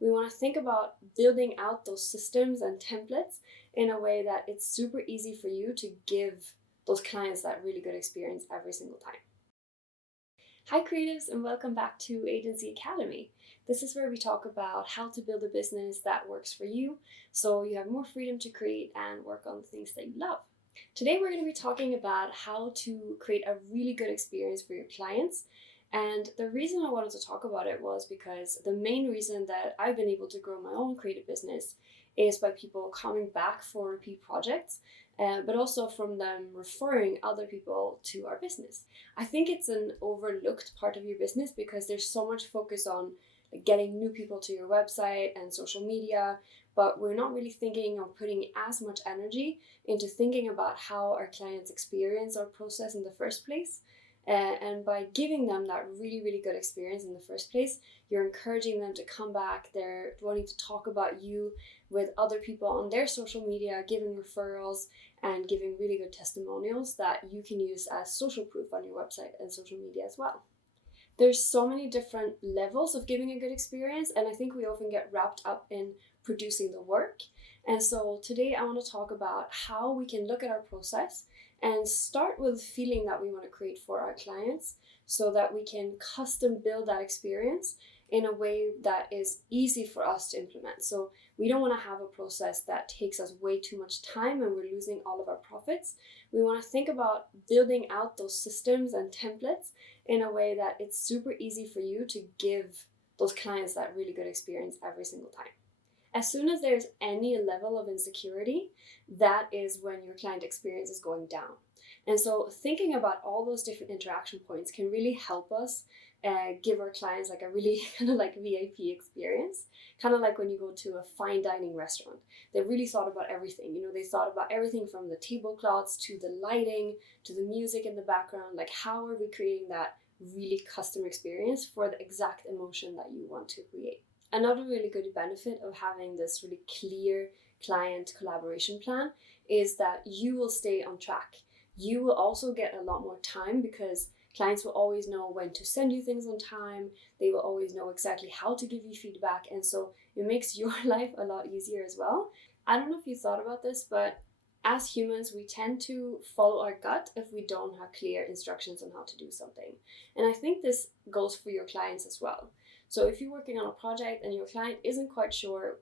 we want to think about building out those systems and templates in a way that it's super easy for you to give those clients that really good experience every single time. Hi creatives, and welcome back to Agency Academy. This is where we talk about how to build a business that works for you so you have more freedom to create and work on the things that you love. Today we're going to be talking about how to create a really good experience for your clients. And the reason I wanted to talk about it was because the main reason that I've been able to grow my own creative business is by people coming back for repeat projects, but also from them referring other people to our business. I think it's an overlooked part of your business because there's so much focus on getting new people to your website and social media, but we're not really thinking or putting as much energy into thinking about how our clients experience our process in the first place. And by giving them that really, really good experience in the first place, you're encouraging them to come back. They're wanting to talk about you with other people on their social media, giving referrals and giving really good testimonials that you can use as social proof on your website and social media as well. There's so many different levels of giving a good experience, and I think we often get wrapped up in producing the work. And so today I want to talk about how we can look at our process and start with the feeling that we want to create for our clients so that we can custom build that experience in a way that is easy for us to implement. So we don't want to have a process that takes us way too much time and we're losing all of our profits. We want to think about building out those systems and templates in a way that it's super easy for you to give those clients that really good experience every single time. As soon as there's any level of insecurity, that is when your client experience is going down. And so thinking about all those different interaction points can really help us give our clients like a really kind of like VIP experience, kind of like when you go to a fine dining restaurant. They really thought about everything. They thought about everything from the tablecloths to the lighting to the music in the background. Like, how are we creating that really custom experience for the exact emotion that you want to create? Another really good benefit of having this really clear client collaboration plan is that you will stay on track. You will also get a lot more time because clients will always know when to send you things on time. They will always know exactly how to give you feedback. And so it makes your life a lot easier as well. I don't know if you thought about this, but as humans, we tend to follow our gut if we don't have clear instructions on how to do something. And I think this goes for your clients as well. So if you're working on a project and your client isn't quite sure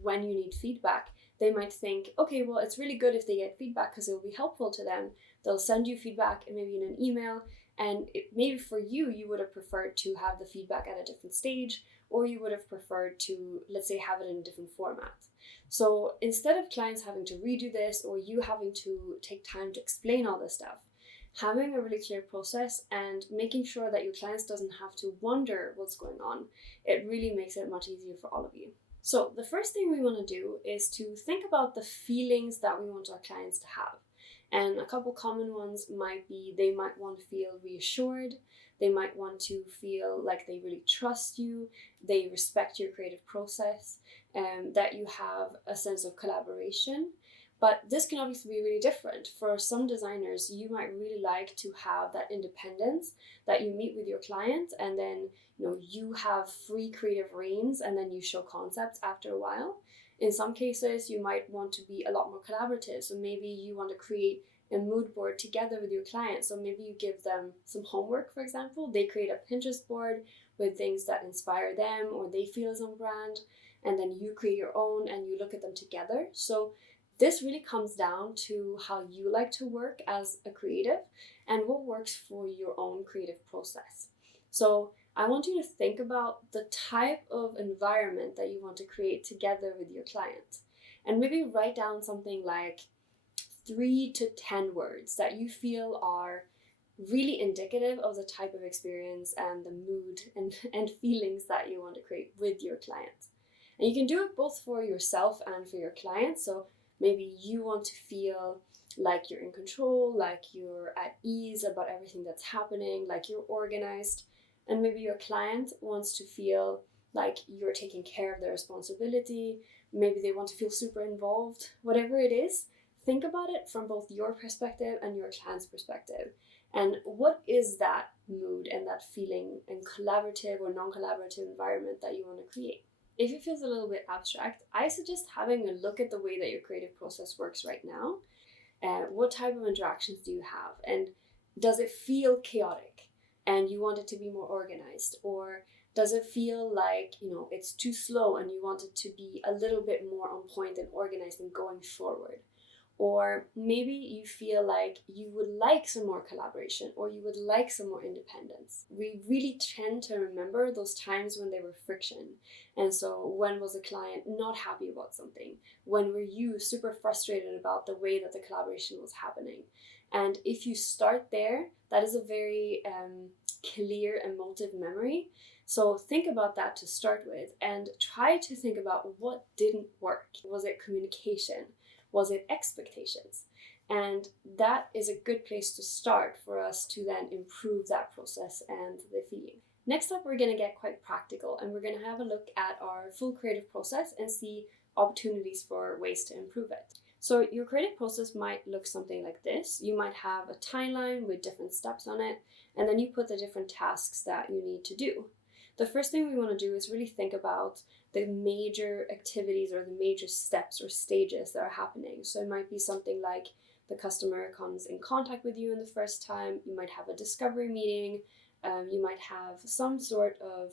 when you need feedback, they might think, okay, well, it's really good if they get feedback because it will be helpful to them. They'll send you feedback maybe in an email. And maybe for you, you would have preferred to have the feedback at a different stage, or you would have preferred to, let's say, have it in a different format. So instead of clients having to redo this or you having to take time to explain all this stuff, having a really clear process and making sure that your clients doesn't have to wonder what's going on, it really makes it much easier for all of you. So the first thing we want to do is to think about the feelings that we want our clients to have. And a couple common ones might be they might want to feel reassured, they might want to feel like they really trust you, they respect your creative process, and that you have a sense of collaboration. But this can obviously be really different. For some designers, you might really like to have that independence, that you meet with your client and then you have free creative reins and then you show concepts after a while. In some cases, you might want to be a lot more collaborative. So maybe you want to create a mood board together with your client. So maybe you give them some homework, for example. They create a Pinterest board with things that inspire them or they feel is on brand. And then you create your own and you look at them together. So this really comes down to how you like to work as a creative and what works for your own creative process. So I want you to think about the type of environment that you want to create together with your client. And maybe write down something like 3 to 10 words that you feel are really indicative of the type of experience and the mood and feelings that you want to create with your client. And you can do it both for yourself and for your client. So maybe you want to feel like you're in control, like you're at ease about everything that's happening, like you're organized. And maybe your client wants to feel like you're taking care of their responsibility. Maybe they want to feel super involved. Whatever it is, think about it from both your perspective and your client's perspective. And what is that mood and that feeling and collaborative or non-collaborative environment that you want to create? if it feels a little bit abstract, I suggest having a look at the way that your creative process works right now. What type of interactions do you have? And does it feel chaotic and you want it to be more organized? Or does it feel like, it's too slow and you want it to be a little bit more on point and organized and going forward? Or maybe you feel like you would like some more collaboration or you would like some more independence. We really tend to remember those times when there were friction. And so when was a client not happy about something? When were you super frustrated about the way that the collaboration was happening? And if you start there, that is a very clear emotive memory. So think about that to start with and try to think about what didn't work. Was it communication? Was it expectations? And that is a good place to start for us to then improve that process and the feeling. Next up, we're going to get quite practical and we're going to have a look at our full creative process and see opportunities for ways to improve it. So your creative process might look something like this. You might have a timeline with different steps on it, and then you put the different tasks that you need to do. The first thing we want to do is really think about the major activities or the major steps or stages that are happening. So it might be something like the customer comes in contact with you in the first time, you might have a discovery meeting, you might have some sort of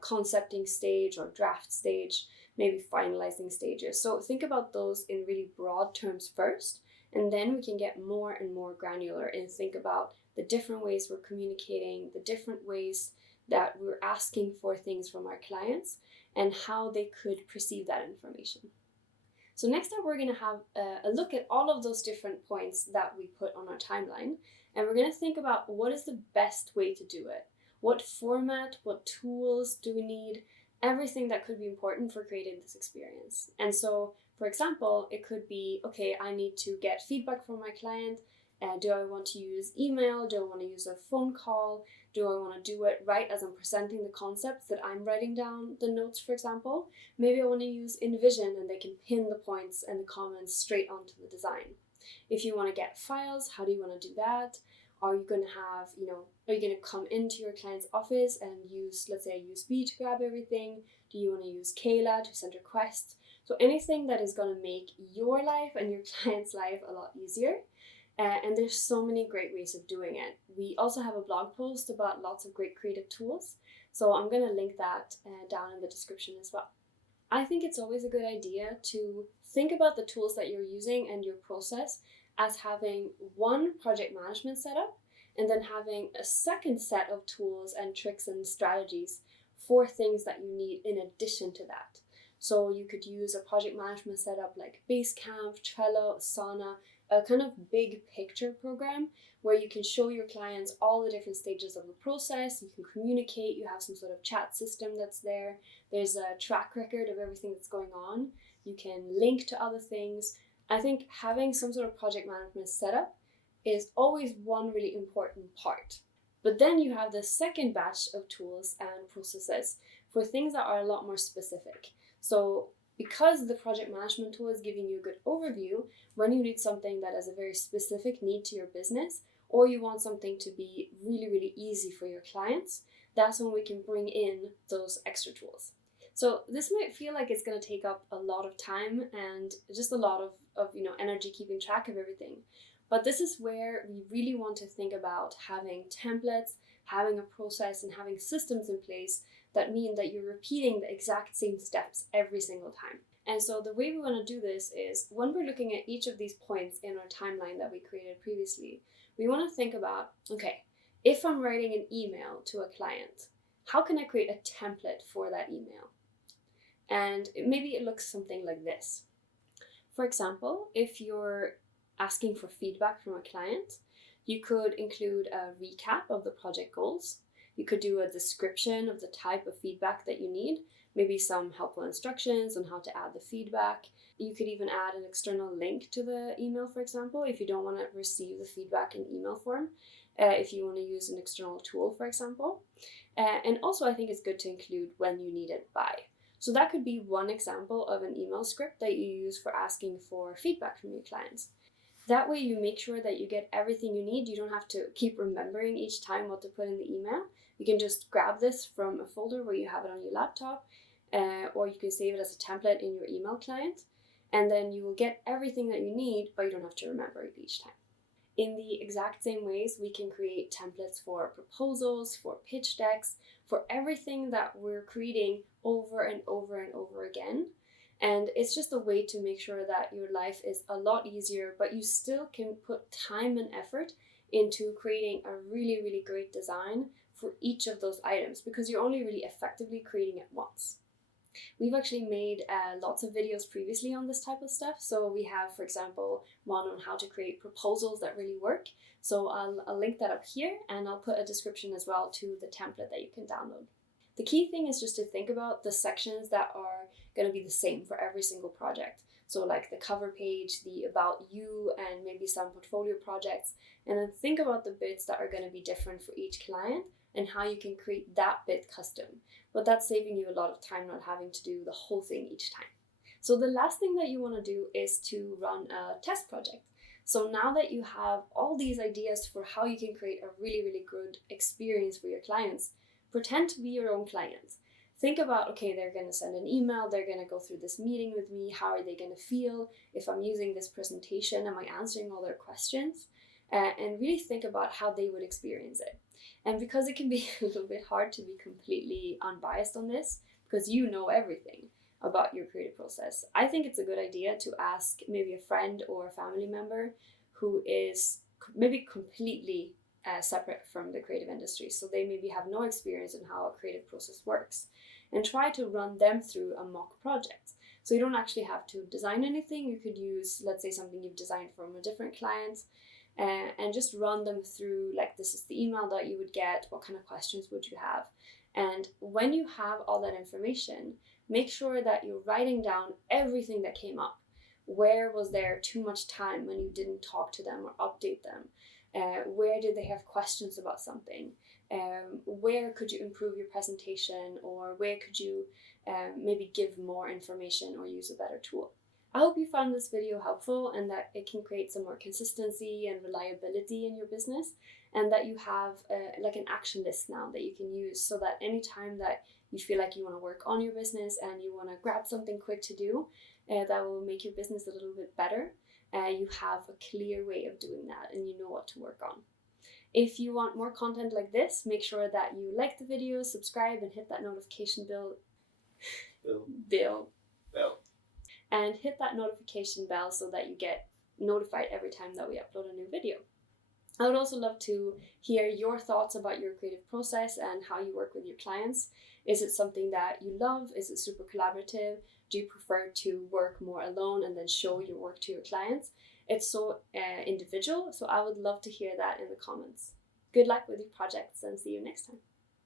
concepting stage or draft stage, maybe finalizing stages. So think about those in really broad terms first, and then we can get more and more granular and think about the different ways we're communicating, the different ways that we're asking for things from our clients, and how they could perceive that information. So next up, we're going to have a look at all of those different points that we put on our timeline, and we're going to think about what is the best way to do it. What format, what tools do we need? Everything that could be important for creating this experience. And so, for example, it could be, okay, I need to get feedback from my client. Do I want to use email? Do I want to use a phone call? Do I want to do it right as I'm presenting the concepts that I'm writing down the notes, for example? Maybe I want to use InVision and they can pin the points and the comments straight onto the design. If you want to get files, how do you want to do that? Are you going to have, are you going to come into your client's office and use, let's say, a USB to grab everything? Do you want to use Kayla to send requests? So anything that is going to make your life and your client's life a lot easier. And there's so many great ways of doing it. We also have a blog post about lots of great creative tools. So I'm going to link that down in the description as well. I think it's always a good idea to think about the tools that you're using and your process as having one project management setup and then having a second set of tools and tricks and strategies for things that you need in addition to that. So you could use a project management setup like Basecamp, Trello, Asana, a kind of big picture program where you can show your clients all the different stages of the process. You can communicate, you have some sort of chat system that's there. There's a track record of everything that's going on. You can link to other things. I think having some sort of project management setup is always one really important part. But then you have the second batch of tools and processes for things that are a lot more specific. So because the project management tool is giving you a good overview, when you need something that has a very specific need to your business, or you want something to be really, really easy for your clients, that's when we can bring in those extra tools. So this might feel like it's going to take up a lot of time and just a lot of energy keeping track of everything. But this is where we really want to think about having templates, having a process, and having systems in place that mean that you're repeating the exact same steps every single time. And so the way we want to do this is when we're looking at each of these points in our timeline that we created previously, we want to think about, okay, if I'm writing an email to a client, how can I create a template for that email? And maybe it looks something like this. For example, if you're asking for feedback from a client, you could include a recap of the project goals. You could do a description of the type of feedback that you need, maybe some helpful instructions on how to add the feedback. You could even add an external link to the email, for example, if you don't want to receive the feedback in email form, if you want to use an external tool, for example. And also, I think it's good to include when you need it by. So that could be one example of an email script that you use for asking for feedback from your clients. That way you make sure that you get everything you need. You don't have to keep remembering each time what to put in the email. You can just grab this from a folder where you have it on your laptop, or you can save it as a template in your email client, and then you will get everything that you need, but you don't have to remember it each time. In the exact same ways, we can create templates for proposals, for pitch decks, for everything that we're creating over and over and over again. And it's just a way to make sure that your life is a lot easier, but you still can put time and effort into creating a really, really great design for each of those items, because you're only really effectively creating it once. We've actually made lots of videos previously on this type of stuff. So we have, for example, one on how to create proposals that really work. So I'll link that up here, and I'll put a description as well to the template that you can download. The key thing is just to think about the sections that are going to be the same for every single project. So like the cover page, the about you, and maybe some portfolio projects. And then think about the bits that are going to be different for each client and how you can create that bit custom. But that's saving you a lot of time not having to do the whole thing each time. So the last thing that you want to do is to run a test project. So now that you have all these ideas for how you can create a really, really good experience for your clients, pretend to be your own client. Think about, okay, they're going to send an email, they're going to go through this meeting with me, how are they going to feel? If I'm using this presentation, am I answering all their questions? And really think about how they would experience it. And because it can be a little bit hard to be completely unbiased on this, because you know everything about your creative process, I think it's a good idea to ask maybe a friend or a family member who is maybe completely separate from the creative industry. So they maybe have no experience in how a creative process works, and try to run them through a mock project. So you don't actually have to design anything. You could use, let's say, something you've designed from a different client, and just run them through, like, this is the email that you would get, what kind of questions would you have? And when you have all that information, make sure that you're writing down everything that came up. Where was there too much time when you didn't talk to them or update them? Where did they have questions about something? Where could you improve your presentation, or where could you maybe give more information or use a better tool? I hope you found this video helpful, and that it can create some more consistency and reliability in your business, and that you have like an action list now that you can use, so that anytime that you feel like you want to work on your business and you want to grab something quick to do that will make your business a little bit better, you have a clear way of doing that and you know what to work on. If you want more content like this, make sure that you like the video, subscribe, and hit that notification bell. And hit that notification bell so that you get notified every time that we upload a new video. I would also love to hear your thoughts about your creative process and how you work with your clients. Is it something that you love? Is it super collaborative? Do you prefer to work more alone and then show your work to your clients? It's so individual, so I would love to hear that in the comments. Good luck with your projects, and see you next time.